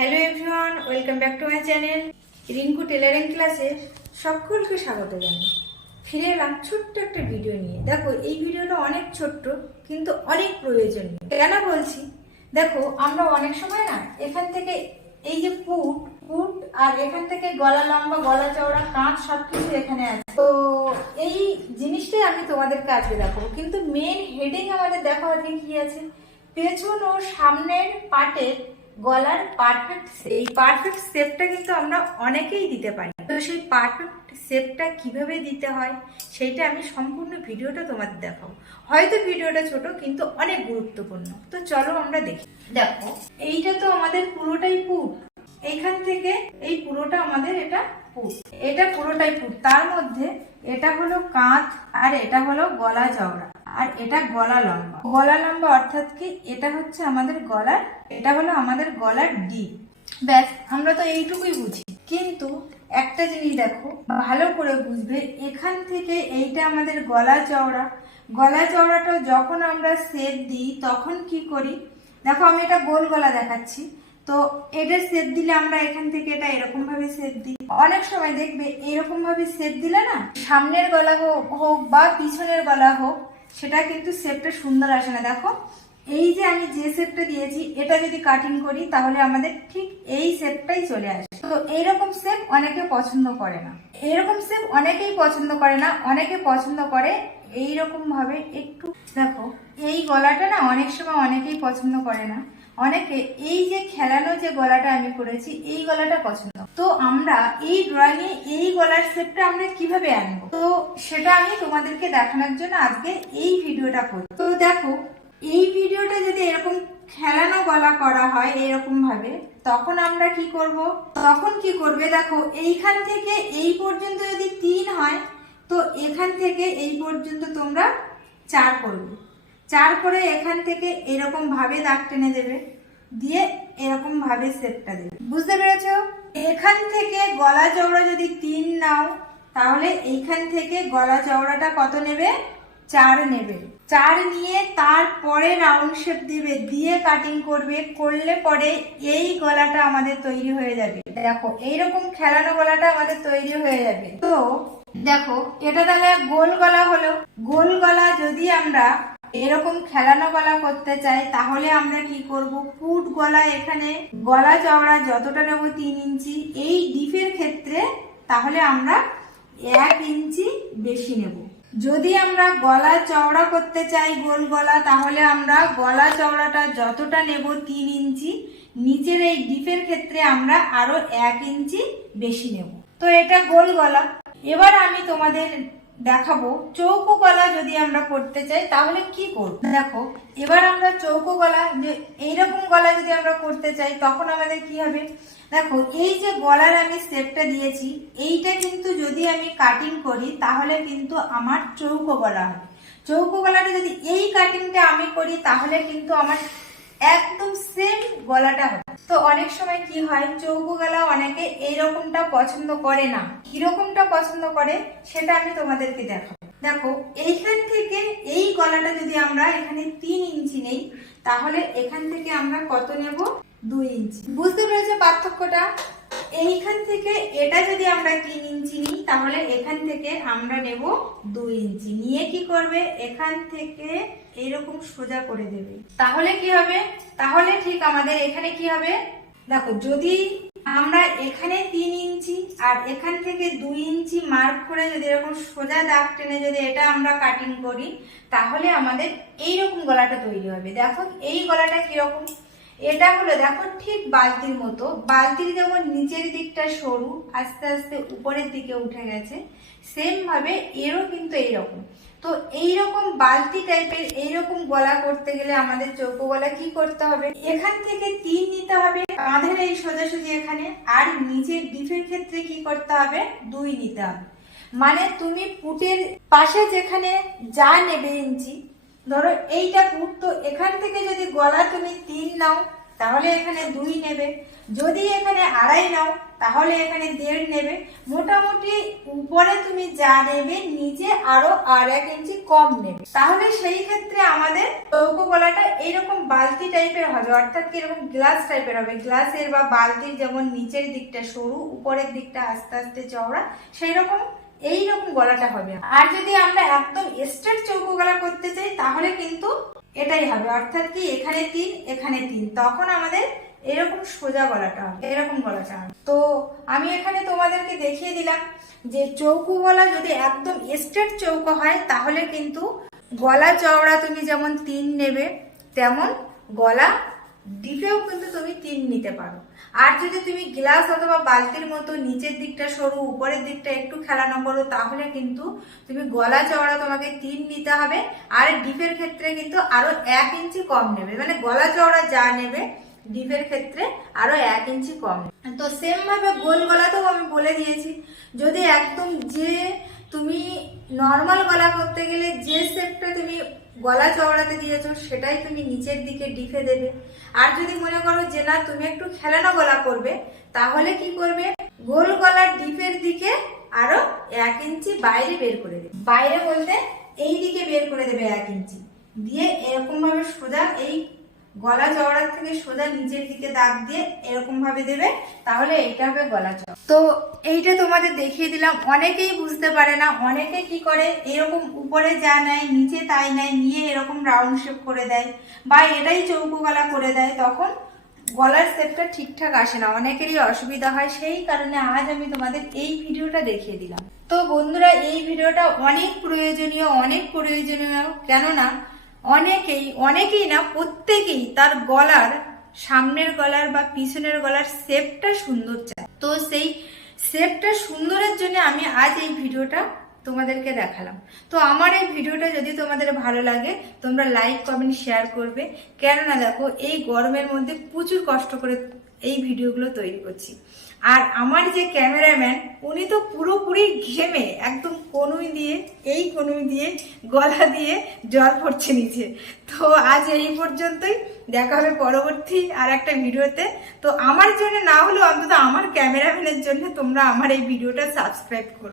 Hello everyone welcome back to my channel Rinku tailoring ক্লাসে সকলকে স্বাগত জানাই। ফিরে এলাম ছোট্ট একটা ভিডিও নিয়ে। দেখো, এই ভিডিওটা অনেক ছোট্ট, কিন্তু অনেক প্রয়োজনীয়। কেন বলছি? দেখো, আমরা অনেক সময় না, এখান থেকে এই যে পুট পুট আর এখান থেকে গলা লম্বা, গলা চওড়া, কাঁচ সবকিছু এখানে আছে। তো এই জিনিসটাই আমি তোমাদেরকে আজকে দেখাবো। কিন্তু মেন হেডিং আমাদের দেখা হচ্ছে কি আছে? পেছন ও সামনের পাটের গলার পারফেক্ট এই পারফেক্ট শেপটা কিন্তু আমরা অনেকেই দিতে পারি। তো সেই পারফেক্ট শেপটা কীভাবে দিতে হয়, সেইটা আমি সম্পূর্ণ ভিডিওটা তোমাদের দেখাবো। হয়তো ভিডিওটা ছোট, কিন্তু অনেক গুরুত্বপূর্ণ। তো চলো আমরা দেখি। দেখো, এইটা তো আমাদের পুরোটাই পুট এইখান থেকে এই পুরোটা আমাদের এটা পুট এটা পুরোটাই পুট তার মধ্যে এটা হলো কাঁধ আর এটা হলো গলা চওড়া। আর এটা গলা লম্বা। গলা লম্বা অর্থাৎ কি? এটা হচ্ছে আমাদের গলার, এটা হলো আমাদের গলার ডি ব্যাস, আমরা তো এইটুকুই বুঝি। কিন্তু একটা জিনিস দেখো, ভালো করে বুঝবে, এখান থেকে এইটা আমাদের গলা চওড়া। গলা চওড়াটা যখন আমরা সেপ দিই, তখন কি করি? দেখো, আমি এটা গোল গলা দেখাচ্ছি। তো এটা সেপ দিলে আমরা এখান থেকে এটা এরকম ভাবে সেপ দিই। অনেক সময় দেখবে এরকম ভাবে সেপ দিলে না, সামনের গলা হোক হোক বা পিছনের গলা হোক সেটা কিন্তু শেপটা সুন্দর আসে না। দেখো, এই যে আমি যে শেপটা দিয়েছি, এটা যদি কাটিং করি, তাহলে আমাদের ঠিক এই শেপটাই চলে আসে। তো এইরকম শেপ অনেকে পছন্দ করে না। এরকম শেপ অনেকেই পছন্দ করে না, অনেকে পছন্দ করে এইরকম ভাবে একটু। দেখো, এই গলাটা না অনেক সময় অনেকেই পছন্দ করে না। অনেকে এই যে খেলানো যে গলাটা আমি করেছি এই গলাটা পছন্দ। তো আমরা এই ড্রয়িং এ এই গলার শেপটা আমরা কীভাবে আনব? তো সেটা আমি তোমাদেরকে দেখানোর জন্য আজকে এই ভিডিওটা করি তো দেখো, এই ভিডিওটা যদি এরকম খেলানো গলা করা হয় এরকম ভাবে, তখন আমরা কি করব? তখন কি করবে দেখো, এইখান থেকে এই পর্যন্ত যদি তিন হয়, তো এখান থেকে এই পর্যন্ত তোমরা চার করবে। চার করে এখান থেকে এরকম ভাবে দাগ টেনে দেবে, দিয়ে এরকম ভাবে সেপটা দেবে। বুঝতে পেরেছ? এখান থেকে গলা চওড়া যদি তিন নাও, তাহলে এইখান থেকে গলা চওড়াটা কত নেবে? চার নেবে। চার নিয়ে তারপরে রাউন্ড শেপ দিবে, দিয়ে কাটিং করবে, করলে পরে এই গলাটা আমাদের তৈরি হয়ে যাবে। দেখো, এইরকম খেলানো গলাটা আমাদের তৈরি হয়ে যাবে। তো দেখো, এটা তাহলে গোল গলা হলো। গোল গলা যদি আমরা এরকম খেলানো গলা করতে চাই তাহলে আমরা কি করব? পুট গলা এখানে, গলা চওড়া যতটা নেব তিন ইঞ্চি। এই ডিপের ক্ষেত্রে তাহলে আমরা এক ইঞ্চি বেশি নেব। যদি আমরা গলা চওড়া করতে চাই গোল গলা, তাহলে আমরা গলা চওড়াটা যতটা নেব তিন ইঞ্চি। নিচের এই ডিপের ক্ষেত্রে আমরা আরও এক ইঞ্চি বেশি নেব। তো এটা গোল গলা। এবার আমি তোমাদের দেখাবো। চৌকো গলা যদি আমরা করতে চাই, তাহলে কি করব? দেখো, এবার আমরা চৌকো গলা যে এইরকম গলা যদি আমরা করতে চাই, তখন আমাদের কি হবে? দেখো, এই যে গলার আমি স্টেপটা দিয়েছি, এইটা কিন্তু যদি আমি কাটিং করি, তাহলে কিন্তু আমার চৌকো গলা হবে। চৌকো গলাটা যদি এই কাটিংটা আমি করি, তাহলে কিন্তু আমার একদম সেম গলাটা হবে। তো অনেক সময় কি হয় চৌকো গলা অনেকে এইরকমটা পছন্দ করে না। কিরকমটা পছন্দ করে, সেটা আমি তোমাদেরকে দেখাবো। দেখো, এইখান থেকে এই গলাটা যদি আমরা এখানে তিন ইঞ্চি নেই, তাহলে এখান থেকে আমরা কত নেব? দুই ইঞ্চি। বুঝতে পেরেছ পার্থক্যটা? এইখান থেকে এটা যদি আমরা তিন ইঞ্চি নিই, তাহলে এখান থেকে আমরা নেব দুই ইঞ্চি। নিয়ে কি করবে? এখান থেকে এইরকম সোজা করে দেবে। তাহলে কি হবে? তাহলে ঠিক আমাদের এখানে কি হবে? দেখো, যদি আমরা এখানে তিন ইঞ্চি আর এখান থেকে দুই ইঞ্চি মার্ক করে যদি এরকম সোজা দাগ টেনে যদি এটা আমরা কাটিং করি, তাহলে আমাদের এইরকম গলাটা তৈরি হবে। দেখো, এই গলাটা কীরকম? এটা হলো, দেখো ঠিক বালতির মতো। বালতির যেমন নিচের দিকটা সরু, আস্তে আস্তে উপরের দিকে উঠে গেছে সেম ভাবে এরও কিন্তু এইরকম। তো এইরকম বালতি টাইপের এইরকম গলা করতে গেলে আমাদের চৌকো গলা কি করতে হবে? এখান থেকে তিন নিতে হবে কাঁধের এই সোজাসুজি এখানে, আর নিচের ডিফের ক্ষেত্রে কি করতে হবে? দুই নিতে হবে। মানে তুমি পুটের পাশে যেখানে যা নেবে ইঞ্চি ধরো এইটা পুট তো এখান থেকে যদি গলা তুমি তিন নাও, তাহলে এখানে দুই নেবে। যদি এখানে আড়াই নাও, তাহলে এখানে দেড় নেবে। মোটামুটি উপরে তুমি যা নেবে, নিচে আরও আর এক ইঞ্চি কম নেবে। তাহলে সেই ক্ষেত্রে আমাদের চৌকো গলাটা এইরকম বালতি টাইপের হবে, অর্থাৎ কি এরকম গ্লাস টাইপের হবে। গ্লাসের বা বালতির যেমন নিচের দিকটা সরু, উপরের দিকটা আস্তে আস্তে চওড়া সেই রকম এইরকম গলাটা হবে। আর যদি আমরা একদম স্ট্রেট চৌকো গলা করতে চাই, তাহলে কিন্তু এটাই হবে। অর্থাৎ কি, এখানে তিন এখানে তিন। তখন আমাদের এরকম সোজা গলাটা হবে, এরকম গলাটা হবে। তো আমি এখানে তোমাদেরকে দেখিয়ে দিলাম যে চৌকো গলা যদি একদম স্ট্রেট চৌকো হয়, তাহলে কিন্তু গলা চওড়া তুমি যেমন তিন নেবে, তেমন গলা ডিপেও কিন্তু তুমি তিন নিতে পারো। আর যদি তুমি গ্লাস অথবা বালতির মতো নিচের দিকটা সরু, উপরের দিকটা একটু খেলানো করো, তাহলে কিন্তু তুমি গলা চওড়া তোমাকে তিন নিতে হবে। আর ডিপের ক্ষেত্রে কিন্তু আরও এক ইঞ্চি কম নেবে। মানে গলা চওড়া যা নেবে, ডিপের ক্ষেত্রে আরও এক ইঞ্চি কম। তো সেম ভাবে গোল গলাতেও আমি বলে দিয়েছি, যদি একদম যে তুমি নর্মাল গলা করতে গেলে যে শেপটা তুমি গলা চওড়াতে দিয়েছ, সেটাই তুমি নিচের দিকে ডিফে দেবে। আর যদি মনে করো যে না, তুমি একটু খেলানো গলা করবে, তাহলে কি করবে? গোল গলার ডিপের দিকে আরও এক ইঞ্চি বাইরে বের করে দেবে। বাইরে বলতে এই দিকে বের করে দেবে এক ইঞ্চি। দিয়ে এরকম ভাবে সোজা এই গলা চওড়ার থেকে সোজা নিচের দিকে দাগ দিয়ে এরকম ভাবে দেবে, তাহলে এইটা হবে গলা চওড়া। তো এইটা তোমাদের দেখিয়ে দিলাম। অনেকেই বুঝতে পারে না, অনেকে কি করে? এরকম উপরে যা নেয়, নিচে তাই নেয়, নিয়ে এরকম রাউন্ড শেপ করে দেয় বা এটাই চৌকো গলা করে দেয়, তখন গলার শেপটা ঠিকঠাক আসে না। অনেকেরই অসুবিধা হয়। সেই কারণে আজ আমি তোমাদের এই ভিডিওটা দেখিয়ে দিলাম। তো বন্ধুরা, এই ভিডিওটা অনেক প্রয়োজনীয় অনেক প্রয়োজনীয়, কেননা অনেকেই অনেকেই না, প্রত্যেকেই তার গলার সামনের গলার বা পিছনের গলার শেপটা সুন্দর চায়। তো সেই শেপটা সুন্দরের জন্য আমি আজ এই ভিডিওটা তোমাদেরকে দেখালাম। তো আমার এই ভিডিওটা যদি তোমাদের ভালো লাগে, তোমরা লাইক কমেন্ট শেয়ার করবে। কেননা দেখো, এই গরমের মধ্যে প্রচুর কষ্ট করে এই ভিডিওগুলো তৈরি করছি। আর আমার যে ক্যামেরাম্যান, উনি তো পুরোপুরি ঘেমে, একদম কনুই দিয়ে, এই কনুই দিয়ে গলা দিয়ে জল পড়ছে নিচে। তো আজ এই পর্যন্তই, দেখা হবে পরবর্তী আর একটা ভিডিওতে। তো আমার জন্য না হলেও অন্তত আমার ক্যামেরাম্যানের জন্য তোমরা আমার এই ভিডিওটা সাবস্ক্রাইব করো।